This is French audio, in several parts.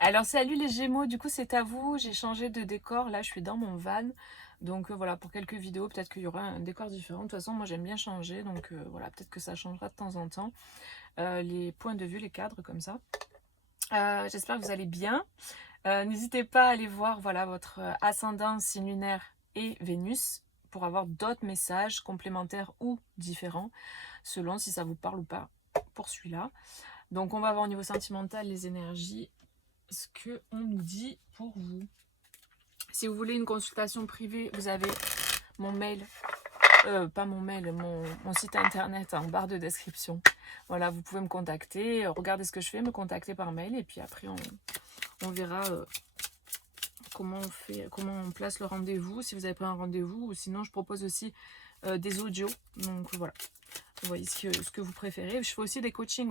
Alors salut les Gémeaux, du coup c'est à vous, j'ai changé de décor, là je suis dans mon van, donc voilà, pour quelques vidéos peut-être qu'il y aura un décor différent. De toute façon moi j'aime bien changer, donc voilà, peut-être que ça changera de temps en temps, les points de vue, les cadres comme ça. J'espère que vous allez bien. N'hésitez pas à aller voir voilà, votre ascendant, signe lunaire et Vénus pour avoir d'autres messages complémentaires ou différents, selon si ça vous parle ou pas pour celui-là. Donc on va voir au niveau sentimental les énergies, ce qu'on nous dit pour vous. Si vous voulez une consultation privée, vous avez mon mail, pas mon mail, mon site internet en barre de description. Voilà, vous pouvez me contacter, regardez ce que je fais, me contacter par mail et puis après on verra comment on fait, comment on place le rendez-vous, si vous avez pris un rendez-vous, ou sinon je propose aussi des audios. Donc voilà, vous voyez ce que vous préférez. Je fais aussi des coachings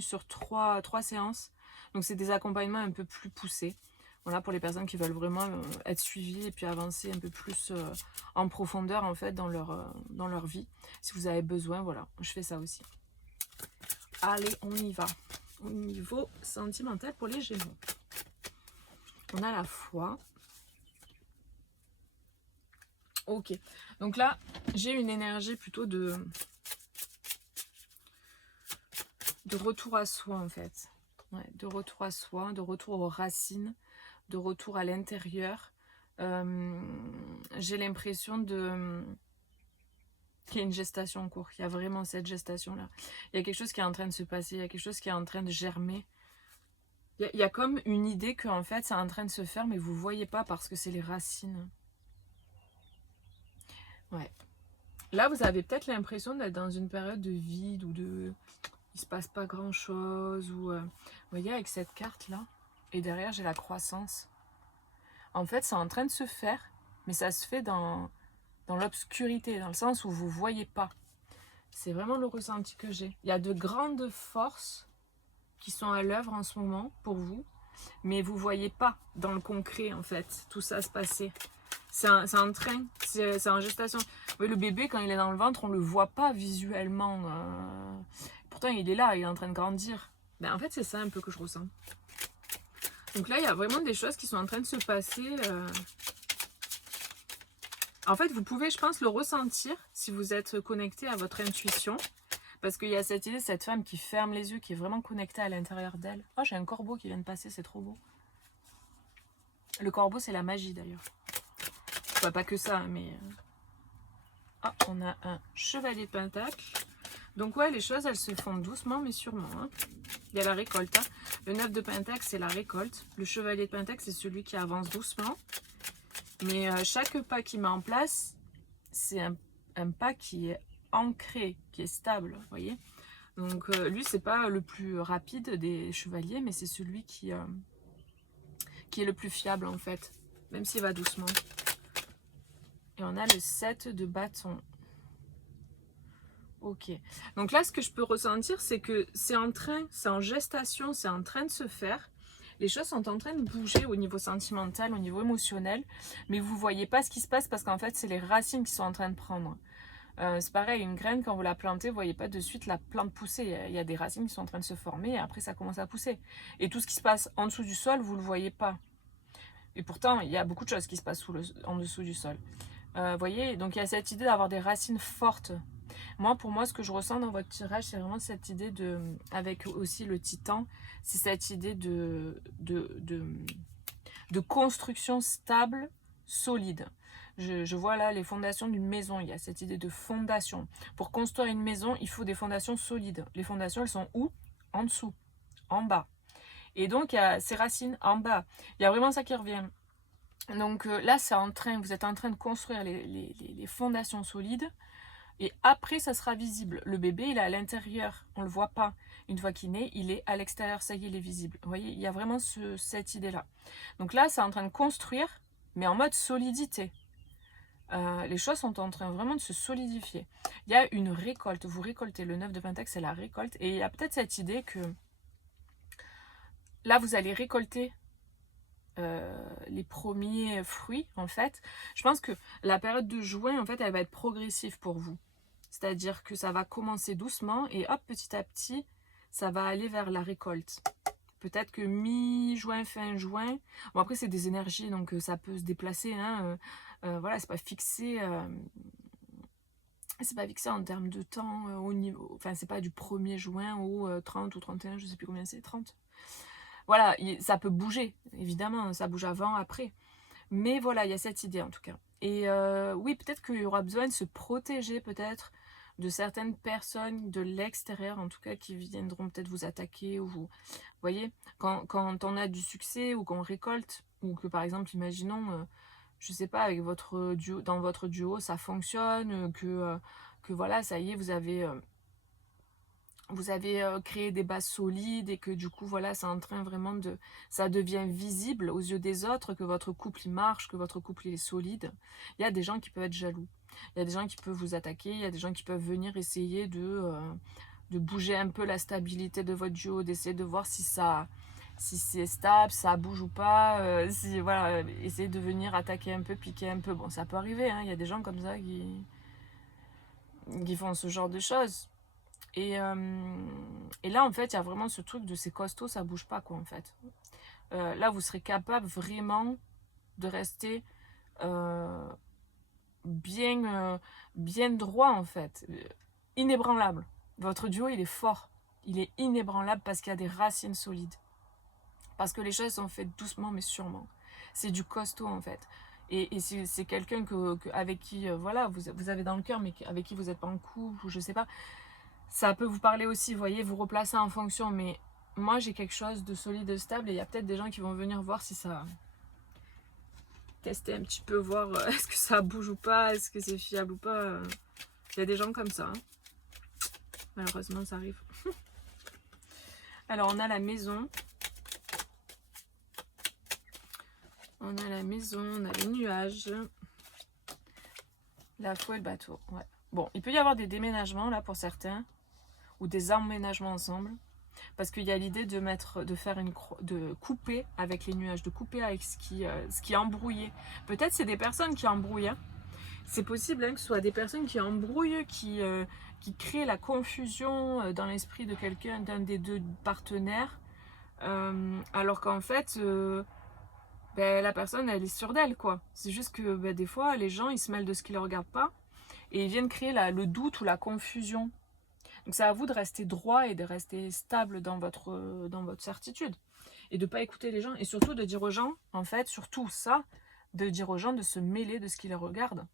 sur trois séances. Donc c'est des accompagnements un peu plus poussés. Voilà, pour les personnes qui veulent vraiment être suivies et puis avancer un peu plus en profondeur en fait dans leur vie. Si vous avez besoin, voilà, je fais ça aussi. Allez, on y va. Au niveau sentimental pour les Gémeaux. On a la foi. Ok. Donc là, j'ai une énergie plutôt de retour à soi en fait. Ouais, de retour à soi, de retour aux racines, de retour à l'intérieur. J'ai l'impression qu'il y a une gestation en cours. Il y a vraiment cette gestation-là. Il y a quelque chose qui est en train de se passer, il y a quelque chose qui est en train de germer. Il y a comme une idée que en fait c'est en train de se faire, mais vous ne voyez pas parce que c'est les racines. Ouais. Là, vous avez peut-être l'impression d'être dans une période de vide ou de... il se passe pas grand-chose. Ou, vous voyez, avec cette carte-là, et derrière, j'ai la croissance. En fait, c'est en train de se faire, mais ça se fait dans l'obscurité, dans le sens où vous ne voyez pas. C'est vraiment le ressenti que j'ai. Il y a de grandes forces qui sont à l'œuvre en ce moment pour vous, mais vous ne voyez pas dans le concret, en fait, tout ça se passer. C'est en train, c'est en gestation. Oui, le bébé, quand il est dans le ventre, on ne le voit pas visuellement. Pourtant, il est là, il est en train de grandir. Ben, en fait, c'est ça un peu que je ressens. Donc là, il y a vraiment des choses qui sont en train de se passer. En fait, vous pouvez, je pense, le ressentir si vous êtes connecté à votre intuition. Parce qu'il y a cette idée, cette femme qui ferme les yeux, qui est vraiment connectée à l'intérieur d'elle. Oh, j'ai un corbeau qui vient de passer, c'est trop beau. Le corbeau, c'est la magie d'ailleurs. Enfin, pas que ça, mais... Ah, on a un chevalier de pentacle. Donc ouais, les choses, elles se font doucement, mais sûrement. Hein. Il y a la récolte. Hein. Le 9 de pentacle, c'est la récolte. Le chevalier de pentacle, c'est celui qui avance doucement. Mais chaque pas qu'il met en place, c'est un pas qui est ancré, qui est stable, vous voyez. Donc lui, c'est pas le plus rapide des chevaliers, mais c'est celui qui est le plus fiable, en fait. Même s'il va doucement. Et on a le 7 de bâton. Ok. Donc là, ce que je peux ressentir, c'est que c'est en gestation, c'est en train de se faire. Les choses sont en train de bouger au niveau sentimental, au niveau émotionnel, mais vous ne voyez pas ce qui se passe parce qu'en fait, c'est les racines qui sont en train de prendre. C'est pareil, une graine, quand vous la plantez, vous ne voyez pas de suite la plante pousser. Il y a des racines qui sont en train de se former et après, ça commence à pousser. Et tout ce qui se passe en dessous du sol, vous ne le voyez pas. Et pourtant, il y a beaucoup de choses qui se passent en dessous du sol. Vous voyez, donc il y a cette idée d'avoir des racines fortes. Pour moi, ce que je ressens dans votre tirage, c'est vraiment cette idée de, avec aussi le titan, c'est cette idée de construction stable, solide. Je vois là les fondations d'une maison, il y a cette idée de fondation. Pour construire une maison, il faut des fondations solides. Les fondations, elles sont où? En dessous, en bas. Et donc, il y a ces racines en bas. Il y a vraiment ça qui revient. Donc là, vous êtes en train de construire les fondations solides. Et après, ça sera visible. Le bébé, il est à l'intérieur. On ne le voit pas. Une fois qu'il naît, il est à l'extérieur. Ça y est, il est visible. Vous voyez, il y a vraiment cette idée-là. Donc là, c'est en train de construire, mais en mode solidité. Les choses sont en train vraiment de se solidifier. Il y a une récolte. Vous récoltez. Le 9 de Pentacle, c'est la récolte. Et il y a peut-être cette idée que là, vous allez récolter les premiers fruits, en fait. Je pense que la période de juin, en fait, elle va être progressive pour vous. C'est-à-dire que ça va commencer doucement et hop, petit à petit, ça va aller vers la récolte. Peut-être que mi-juin, fin juin, bon après c'est des énergies donc ça peut se déplacer, hein, voilà, c'est pas fixé en termes de temps au niveau, enfin c'est pas du 1er juin au 30 ou 31, je sais plus combien c'est, 30. Voilà, ça peut bouger, évidemment, ça bouge avant, après. Mais voilà, il y a cette idée en tout cas. Et oui, peut-être qu'il y aura besoin de se protéger peut-être de certaines personnes de l'extérieur, en tout cas, qui viendront peut-être vous attaquer ou vous voyez, quand on a du succès ou qu'on récolte, ou que par exemple, imaginons, je sais pas, avec votre duo, dans votre duo, ça fonctionne, que voilà, ça y est, vous avez créé des bases solides et que du coup, voilà, c'est en train vraiment de... Ça devient visible aux yeux des autres que votre couple, il marche, que votre couple, il est solide. Il y a des gens qui peuvent être jaloux. Il y a des gens qui peuvent vous attaquer. Il y a des gens qui peuvent venir essayer de bouger un peu la stabilité de votre duo, d'essayer de voir si ça... Si c'est stable, ça bouge ou pas, si, voilà, essayer de venir attaquer un peu, piquer un peu. Bon, ça peut arriver, hein, il y a des gens comme ça qui font ce genre de choses. Et là, en fait, il y a vraiment ce truc de ces costauds, ça bouge pas, quoi, en fait. Là, vous serez capable vraiment de rester euh, bien droit, en fait. Inébranlable. Votre duo, il est fort. Il est inébranlable parce qu'il y a des racines solides. Parce que les choses sont faites doucement, mais sûrement. C'est du costaud, en fait. Et c'est quelqu'un avec qui, voilà, vous avez dans le cœur, mais avec qui vous n'êtes pas en couple, ou je sais pas. Ça peut vous parler aussi, vous voyez, vous replacer en fonction, mais moi j'ai quelque chose de solide, de stable, et il y a peut-être des gens qui vont venir voir si ça... Tester un petit peu, voir est-ce que ça bouge ou pas, est-ce que c'est fiable ou pas. Il y a des gens comme ça, hein. Malheureusement ça arrive. Alors on a la maison. On a la maison, on a les nuages. La fouet et le bateau, ouais. Bon, il peut y avoir des déménagements là pour certains, ou des emménagements ensemble. Parce qu'il y a l'idée de couper avec les nuages, de couper avec ce qui est embrouillé. Peut-être c'est des personnes qui embrouillent. Hein. C'est possible hein, que ce soit des personnes qui embrouillent, qui créent la confusion dans l'esprit de quelqu'un, d'un des deux partenaires. Alors qu'en fait, la personne, elle est sûre d'elle, quoi. C'est juste que des fois, les gens, ils se mêlent de ce qu'ils ne regardent pas. Et ils viennent créer le doute ou la confusion. Donc c'est à vous de rester droit et de rester stable dans votre certitude. Et de ne pas écouter les gens. Et surtout de dire aux gens, en fait, surtout ça, de dire aux gens de se mêler de ce qui les regarde.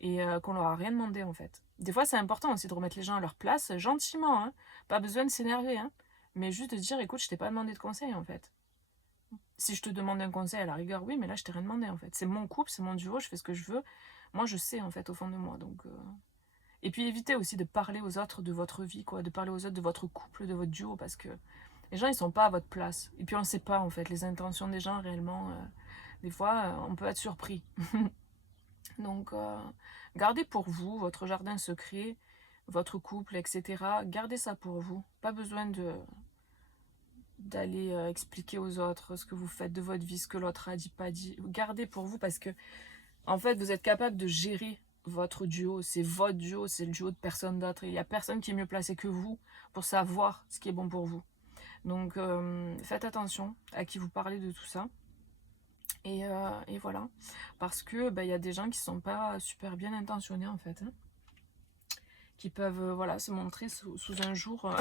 Et qu'on leur a rien demandé, en fait. Des fois, c'est important aussi de remettre les gens à leur place, gentiment. Hein. Pas besoin de s'énerver. Hein. Mais juste de dire, écoute, je t'ai pas demandé de conseil, en fait. Si je te demande un conseil, à la rigueur, oui, mais là, je t'ai rien demandé, en fait. C'est mon couple, c'est mon duo, je fais ce que je veux. Moi, je sais, en fait, au fond de moi. Donc... Et puis évitez aussi de parler aux autres de votre vie, quoi, de parler aux autres de votre couple, de votre duo, parce que les gens, ils sont pas à votre place. Et puis on ne sait pas, en fait, les intentions des gens, réellement. Des fois, on peut être surpris. Donc, gardez pour vous votre jardin secret, votre couple, etc. Gardez ça pour vous. Pas besoin d'aller expliquer aux autres ce que vous faites de votre vie, ce que l'autre a dit, pas dit. Gardez pour vous parce que, en fait, vous êtes capable de gérer votre duo, c'est votre duo, c'est le duo de personne d'autre. Il n'y a personne qui est mieux placé que vous pour savoir ce qui est bon pour vous. Donc faites attention à qui vous parlez de tout ça. Et voilà. Parce que y a des gens qui ne sont pas super bien intentionnés en fait. Hein, qui peuvent voilà, se montrer sous un jour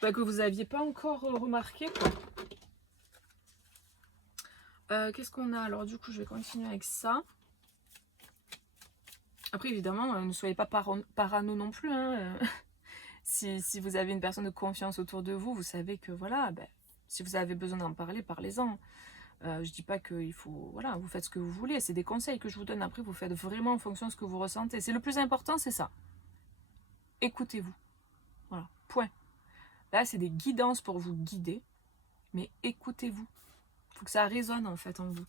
que vous n'aviez pas encore remarqué. Qu'est-ce qu'on a? Alors du coup je vais continuer avec ça. Après, évidemment, ne soyez pas parano non plus. Hein. Si vous avez une personne de confiance autour de vous, vous savez que voilà, si vous avez besoin d'en parler, parlez-en. Je dis pas qu'il faut, voilà, vous faites ce que vous voulez. C'est des conseils que je vous donne. Après, vous faites vraiment en fonction de ce que vous ressentez. C'est le plus important, c'est ça. Écoutez-vous. Voilà, point. Là, c'est des guidances pour vous guider. Mais écoutez-vous. Il faut que ça résonne en fait en vous.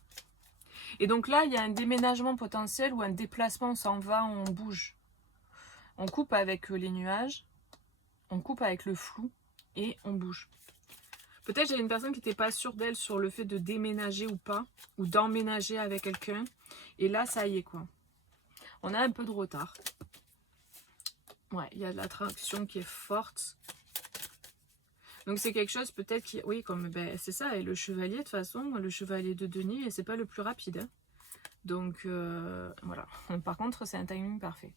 Et donc là, il y a un déménagement potentiel ou un déplacement, on s'en va, on bouge. On coupe avec les nuages, on coupe avec le flou et on bouge. Peut-être j'ai une personne qui n'était pas sûre d'elle sur le fait de déménager ou pas, ou d'emménager avec quelqu'un. Et là, ça y est quoi. On a un peu de retard. Ouais, il y a de l'attraction qui est forte. Donc c'est quelque chose peut-être qui, oui, comme ben, c'est ça, et le chevalier de toute façon, le chevalier de denier, et c'est pas le plus rapide, hein. Donc voilà, par contre c'est un timing parfait.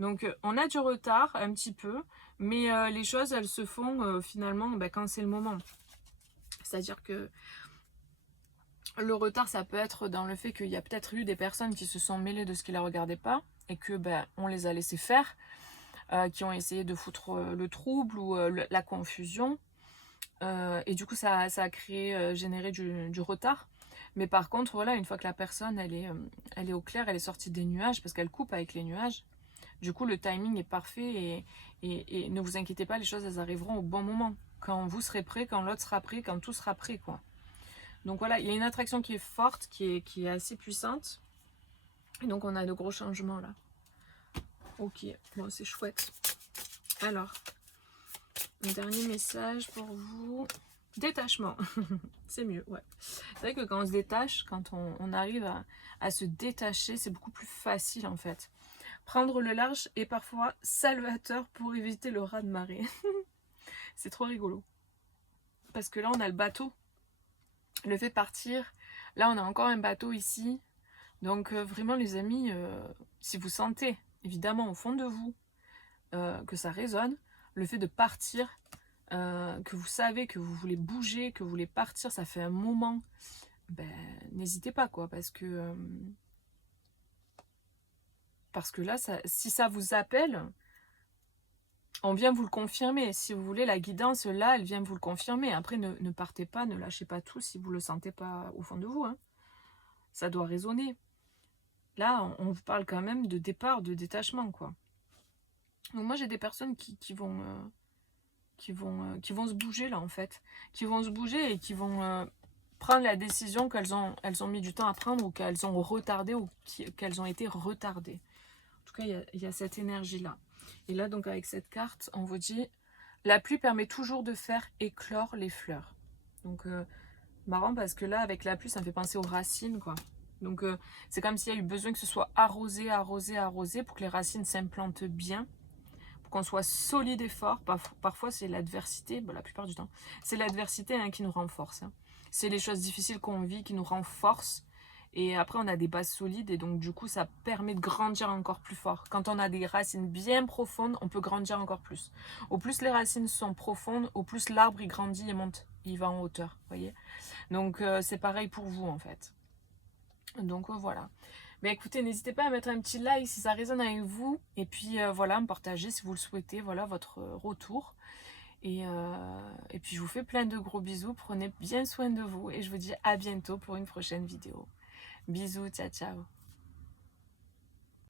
Donc on a du retard un petit peu, mais les choses elles se font finalement ben, quand c'est le moment. C'est-à-dire que le retard ça peut être dans le fait qu'il y a peut-être eu des personnes qui se sont mêlées de ce qui ne les regardait pas, et que ben, on les a laissés faire, qui ont essayé de foutre le trouble ou la confusion. Et du coup ça a créé, généré du retard. Mais par contre voilà, une fois que la personne elle est au clair, elle est sortie des nuages, parce qu'elle coupe avec les nuages, du coup le timing est parfait, et ne vous inquiétez pas, les choses elles arriveront au bon moment, quand vous serez prêt, quand l'autre sera prêt, quand tout sera prêt quoi. Donc voilà, il y a une attraction qui est forte, qui est assez puissante, et donc on a de gros changements là. Ok, bon c'est chouette. Alors, un dernier message pour vous. Détachement. C'est mieux, ouais. C'est vrai que quand on se détache, quand on arrive à se détacher, c'est beaucoup plus facile en fait. Prendre le large est parfois salvateur pour éviter le raz-de-marée. C'est trop rigolo. Parce que là, on a le bateau. Le fait de partir. Là, on a encore un bateau ici. Donc vraiment les amis, si vous sentez évidemment au fond de vous que ça résonne, le fait de partir, que vous savez que vous voulez bouger, que vous voulez partir, ça fait un moment, ben, n'hésitez pas quoi, parce que là, si ça vous appelle, on vient vous le confirmer. Si vous voulez, la guidance, là, elle vient vous le confirmer. Après, ne partez pas, ne lâchez pas tout si vous ne le sentez pas au fond de vous, hein. Ça doit résonner. Là, on vous parle quand même de départ, de détachement, quoi. Donc moi, j'ai des personnes qui vont se bouger, là, en fait. Qui vont se bouger et qui vont prendre la décision qu'elles ont mis du temps à prendre, ou qu'elles ont retardé, ou qu'elles ont été retardées. En tout cas, il y a cette énergie-là. Et là, donc, avec cette carte, on vous dit « La pluie permet toujours de faire éclore les fleurs. » Donc, marrant, parce que là, avec la pluie, ça me fait penser aux racines, quoi. Donc, c'est comme s'il y a eu besoin que ce soit arrosé, arrosé, arrosé, pour que les racines s'implantent bien, pour qu'on soit solide et fort. Parfois, c'est l'adversité, la plupart du temps, c'est l'adversité qui nous renforce, hein. C'est les choses difficiles qu'on vit qui nous renforcent. Et après, on a des bases solides, et donc du coup, ça permet de grandir encore plus fort. Quand on a des racines bien profondes, on peut grandir encore plus. Au plus les racines sont profondes, au plus l'arbre il grandit et monte, il va en hauteur, voyez. Donc c'est pareil pour vous en fait. Donc voilà. Mais écoutez, n'hésitez pas à mettre un petit like si ça résonne avec vous, et puis voilà, me partager si vous le souhaitez, voilà votre retour. Et puis je vous fais plein de gros bisous, prenez bien soin de vous, et je vous dis à bientôt pour une prochaine vidéo. Bisous, ciao ciao.